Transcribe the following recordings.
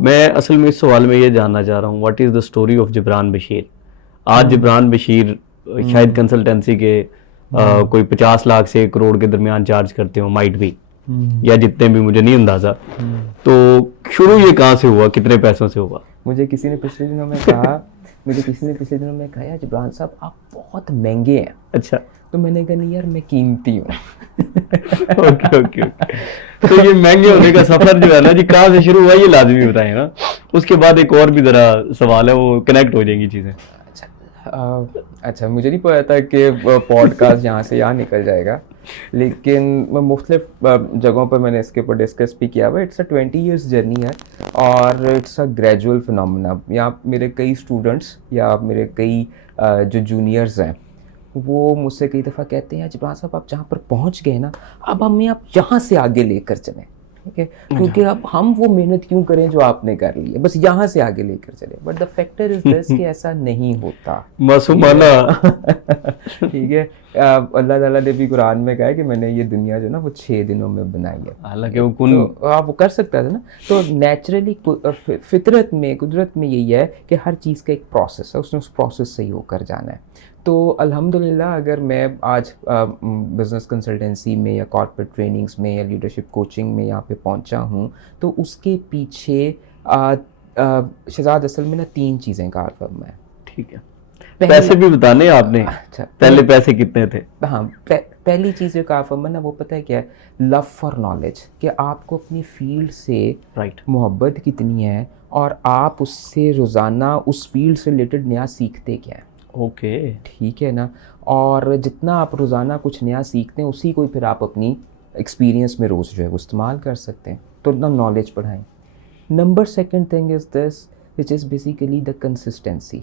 मैं असल में इस सवाल में ये जानना चाह रहा हूँ, what is the story of Jibran Bashir. आज जिब्रान बशीर शायद कंसल्टेंसी के कोई 50 लाख से 1 करोड़ के दरमियान चार्ज करते हो, माइट भी, या जितने भी, मुझे नहीं अंदाज़ा। तो शुरू ये कहाँ से हुआ, कितने पैसों से हुआ? मुझे किसी ने पिछले दिनों में कहा यार जिब्रान साहब आप बहुत महंगे हैं। अच्छा। तो मैंने कहा नहीं यार मैं कीमती हूँ। Okay okay. तो ये महंगे होने का सफर जो है ना जी, कहाँ से शुरू हुआ ये लाजमी बताएं ना, उसके बाद एक और भी ज़रा सवाल है, वो कनेक्ट हो जाएंगी चीज़ें। अच्छा मुझे नहीं पता था कि पॉडकास्ट यहाँ से यहाँ निकल जाएगा, लेकिन मुख्तलिफ जगहों पर मैंने इसके ऊपर डिस्कस भी किया हुआ। इट्स अ 20 years जर्नी है और इट्स अ ग्रेजुअल फिनोमेना। यहाँ मेरे कई स्टूडेंट्स या मेरे कई जो जूनियर्स हैं वो मुझसे कई दफ़ा कहते हैं जिब्रान साहब आप जहाँ पर पहुँच गए ना, अब हमें आप यहाँ से आगे लेकर चलें, ठीक है, क्योंकि अब हम वो मेहनत क्यों करें जो आपने कर ली है, बस यहाँ से आगे लेकर चले। But the factor is this कि ऐसा नहीं होता। ठीक है, अल्लाह ताला ने भी कुरान में कहा है कि मैंने ये दुनिया जो ना वो 6 दिनों में बनाई है। हालांकि वो आप वो कर सकता था ना। तो नेचुरली फितरत में, कुदरत में यही है कि हर चीज़ का एक प्रोसेस है, उसने उस प्रोसेस से ही होकर जाना है। तो अल्हम्दुलिल्लाह अगर मैं आज बिज़नेस कंसल्टेंसी में या कॉर्पोरेट ट्रेनिंग्स में या लीडरशिप कोचिंग में यहाँ पे पहुँचा हूँ, तो उसके पीछे शहजाद असल में ना 3 चीज़ें कारगर है। ठीक है, पैसे भी बताने आपने। अच्छा, पहले पैसे कितने थे? हाँ, पहली चीज़ जो कारगर है ना वो पता है क्या है? लव फॉर नॉलेज, कि आपको अपनी फील्ड से मोहब्बत कितनी है और आप उससे रोज़ाना उस फील्ड से रिलेटेड नया सीखते क्या हैं। ओके, ठीक है ना। और जितना आप रोज़ाना कुछ नया सीखते हैं उसी को फिर आप अपनी एक्सपीरियंस में रोज़ जो है वो इस्तेमाल कर सकते हैं। तो ना नॉलेज बढ़ाएं। Number second thing is this which is basically the consistency.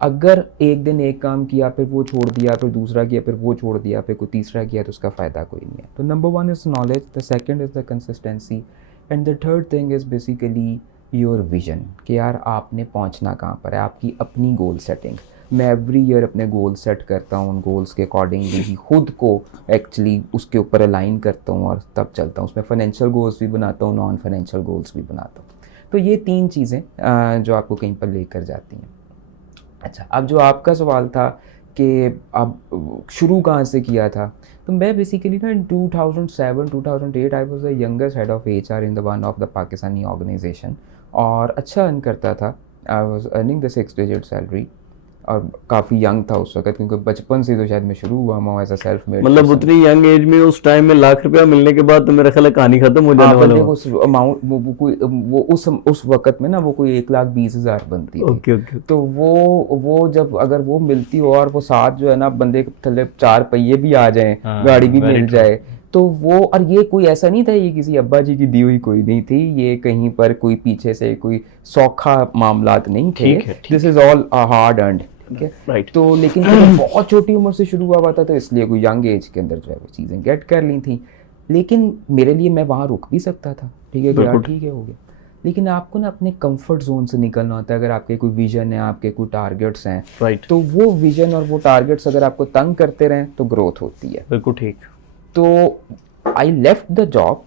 अगर एक दिन एक काम किया, फिर वो छोड़ दिया, फिर दूसरा किया, फिर वो छोड़ दिया, फिर कोई तीसरा किया, तो उसका फ़ायदा कोई नहीं है। तो number 1 is knowledge, the second is the consistency and the third thing is basically your vision, कि यार आपने पहुंचना कहाँ पर है, आपकी अपनी गोल सेटिंग। मैं एवरी ईयर अपने गोल सेट करता हूँ, उन गोल्स के अकॉर्डिंगली ही खुद को एक्चुअली उसके ऊपर अलाइन करता हूँ और तब चलता हूँ। उसमें फाइनेंशियल गोल्स भी बनाता हूँ, नॉन फाइनेंशियल गोल्स भी बनाता हूँ। तो ये 3 चीज़ें जो आपको कहीं पर लेकर जाती हैं। अच्छा, अब जो आपका सवाल था कि आप शुरू कहाँ से किया था, तो मैं बेसिकली ना in 2007-2008 I was the youngest head of HR in the one of the Pakistani organization, और अच्छा अर्न करता था। I was earning the 6 digit salary और काफ़ी यंग था उस वक्त, क्योंकि बचपन से तो शायद मैं शुरू हुआ हूँ एज अ सेल्फ मेड। मतलब उतनी यंग एज में उस टाइम में ₹1,00,000 मिलने के बाद तो मेरा ख्याल है कहानी खत्म हो जाने वाला है। उस अमाउंट वो उस वक्त में ना वो कोई 1,20,000 बनती थी। ओके। तो वो जब अगर वो मिलती हो और वो साथ जो है ना बंदे के थले 4 पहिए भी आ जाएं, गाड़ी भी मिल जाए, तो वो, और ये कोई ऐसा नहीं था, ये किसी अब्बा जी की दी हुई कोई नहीं थी, ये कहीं पर कोई पीछे से कोई सौखा मामलात नहीं थे। This is all hard earned. ठीक है, राइट। तो लेकिन बहुत छोटी उम्र से शुरू हुआ था, तो इसलिए कोई यंग एज के अंदर जो है वो चीज़ें गेट कर ली थी। लेकिन मेरे लिए मैं वहाँ रुक भी सकता था, ठीक है, यार ठीक है हो गया। लेकिन आपको ना अपने कंफर्ट जोन से निकलना होता है। अगर आपके कोई विजन है, आपके कोई टारगेट्स हैं, राइट, तो वो विजन और वो टारगेट्स अगर आपको तंग करते रहें तो ग्रोथ होती है। बिल्कुल ठीक। तो आई लेफ्ट द जॉब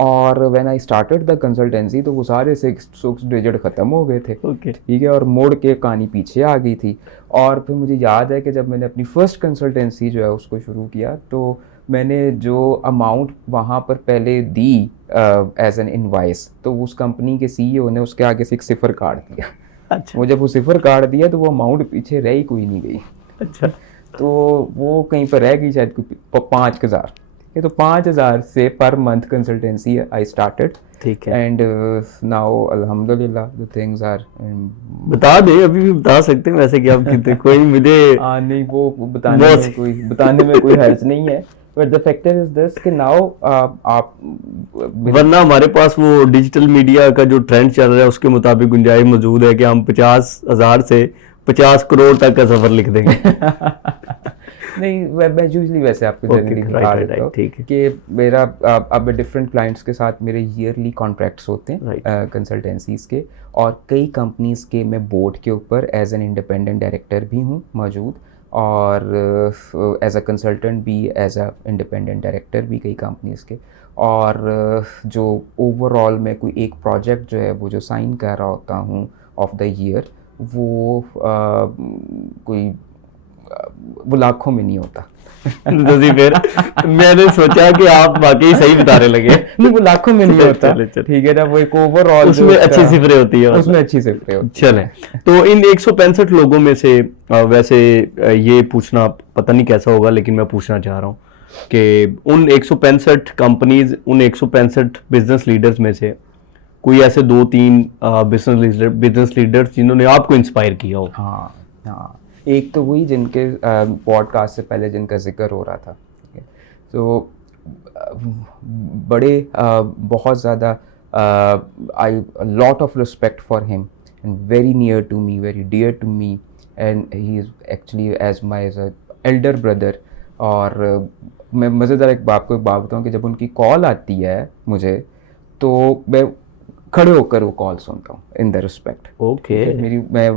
और when I started the consultancy, तो वो सारे 6 डिजिट ख़त्म हो गए थे। ठीक है, और मोड़ के कहानी पीछे आ गई थी। और फिर मुझे याद है कि जब मैंने अपनी फर्स्ट कंसल्टेंसी जो है उसको शुरू किया, तो मैंने जो अमाउंट वहाँ पर पहले दी एज एन इनवाइस, तो उस कंपनी के CEO ने उसके आगे से एक 0 काट दिया। अच्छा। वो जब वो 0 काट दिया तो वो अमाउंट पीछे रह ही कोई नहीं गई। अच्छा। तो वो कहीं पर रह गई शायद 5,000। ये तो 5,000 से per month consultancy I started. ठीक है, एंड नाउ अल्हम्दुलिल्लाह द थिंग्स आर। बता दे, अभी भी बता सकते हैं वैसे कि आप कितने कोई मुझे नहीं, वो बताने में कोई हर्ज नहीं है। But the factor is this कि नाउ आप, वरना हमारे पास वो डिजिटल मीडिया का जो ट्रेंड चल रहा है उसके मुताबिक गुंजाइश मौजूद है कि हम 50,000 से 50 करोड़ तक का सफर लिख देंगे। नहीं, मैं यूजली वैसे आपको जनरली बता देता हूँ कि मेरा अब डिफरेंट क्लाइंट्स के साथ मेरे ईयरली कॉन्ट्रैक्ट्स होते हैं कंसल्टेंसीज़ के, और कई कंपनीज़ के मैं बोर्ड के ऊपर एज एन इंडिपेंडेंट डायरेक्टर भी हूँ मौजूद, और एज अ कंसल्टेंट भी, एज अ इंडिपेंडेंट डायरेक्टर भी कई कंपनीज़ के। और जो ओवरऑल मैं कोई एक प्रोजेक्ट जो है वो जो साइन कर रहा होता हूँ ऑफ द ईयर, वो वो लाखों में नहीं होता। तो जी फिर मैंने सोचा कि आप वाकई सही बता रहे लगे। नहीं, वो लाखों में नहीं होता, चले, चले। ठीक है ना, वो एक ओवरऑल उसमें अच्छी सिफरें होती है, उसमें अच्छी सिफरें होती है। चले। तो इन 165 लोगों में से वैसे ये पूछना पता नहीं कैसा होगा, लेकिन मैं पूछना चाह रहा हूँ कि उन 165 कंपनीज, उन 165 बिजनेस लीडर्स में से कोई ऐसे 2-3 बिजनेस लीडर्स जिन्होंने आपको इंस्पायर किया हो? हाँ हाँ, एक तो वही जिनके पॉडकास्ट से पहले जिनका जिक्र हो रहा था, ठीक है, तो बड़े बहुत ज़्यादा I lot of respect for him and very near to me, very dear to me, and he is actually as my as a elder brother. और मैं मज़ेदार एक बात बताऊँ कि जब उनकी कॉल आती है मुझे, तो मैं खड़े होकर वो कॉल सुनता हूँ इन द रिस्पेक्ट। ओके। मैं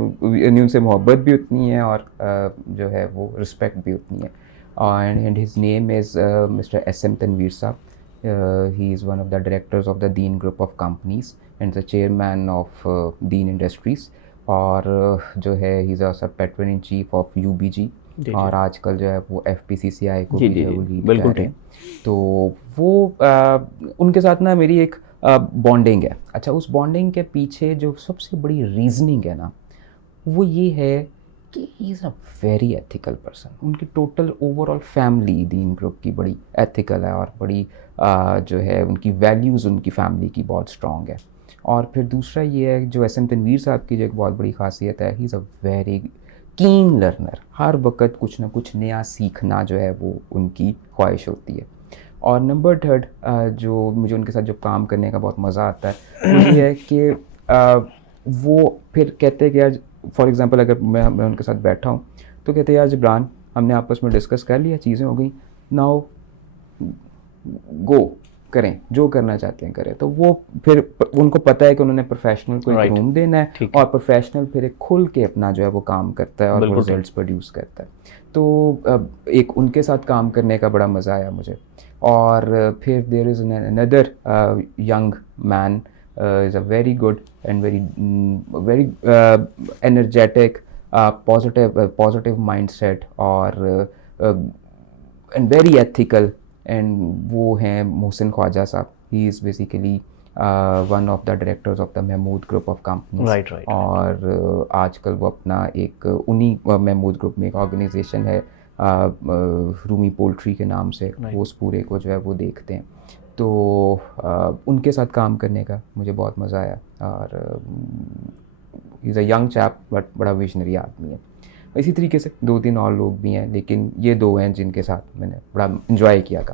उनसे मोहब्बत भी उतनी है और जो है वो रिस्पेक्ट भी उतनी है। And his name is mister SM Tanveer sahab. He is one of the directors of the Deen group of companies and the chairman of Deen industries. और जो है he is also patron in chief of UBG, और आजकल जो है वो FPCCI को भी जो लीड कर रहे हैं। तो वो उनके साथ ना मेरी एक बॉन्डिंग है। अच्छा, उस बॉन्डिंग के पीछे जो सबसे बड़ी रीजनिंग है ना, वो ये है कि ही is a very ethical person. उनकी टोटल ओवरऑल फैमिली दीन ग्रुप की बड़ी एथिकल है, और बड़ी जो है उनकी वैल्यूज़ उनकी फैमिली की बहुत स्ट्रॉन्ग है। और फिर दूसरा ये है जो SM तनवीर साहब की जो एक बहुत बड़ी खासियत है, he is a very keen learner. हर वक्त कुछ ना कुछ नया सीखना जो है वो उनकी ख्वाहिश होती है। और नंबर थर्ड, जो मुझे उनके साथ जो काम करने का बहुत मज़ा आता है वो ये है कि वो फिर कहते हैं कि यार, फॉर एग्ज़ाम्पल अगर मैं उनके साथ बैठा हूँ तो कहते हैं यार जिब्रान, हमने आपस में डिस्कस कर लिया, चीज़ें हो गई, नाउ गो, करें जो करना चाहते हैं करें। तो वो फिर उनको पता है कि उन्होंने प्रोफेशनल को एक रूम देना है, और प्रोफेशनल फिर एक खुल के अपना जो है वो काम करता है और रिजल्ट्स प्रोड्यूस करता है। तो एक उनके साथ काम करने का बड़ा मज़ा आया मुझे। और फिर there is another young man, is a very good and very energetic, positive mindset, और एंड वेरी एथिकल, एंड वो हैं Mohsin Khwaja sahab. He is basically one of the directors of the Mahmood group of companies. Right. और आजकल वो अपना एक उन्हीं Mahmood group में एक ऑर्गेनाइजेशन है रूमी पोल्ट्री के नाम से, वो उस पूरे को जो है वो देखते हैं। तो उनके साथ काम करने का मुझे बहुत मज़ा आया। और ही is a young chap but बड़ा विजनरी आदमी है। इसी तरीके से 2-3 और लोग भी हैं, लेकिन ये 2 हैं जिनके साथ मैंने बड़ा इन्जॉय किया था।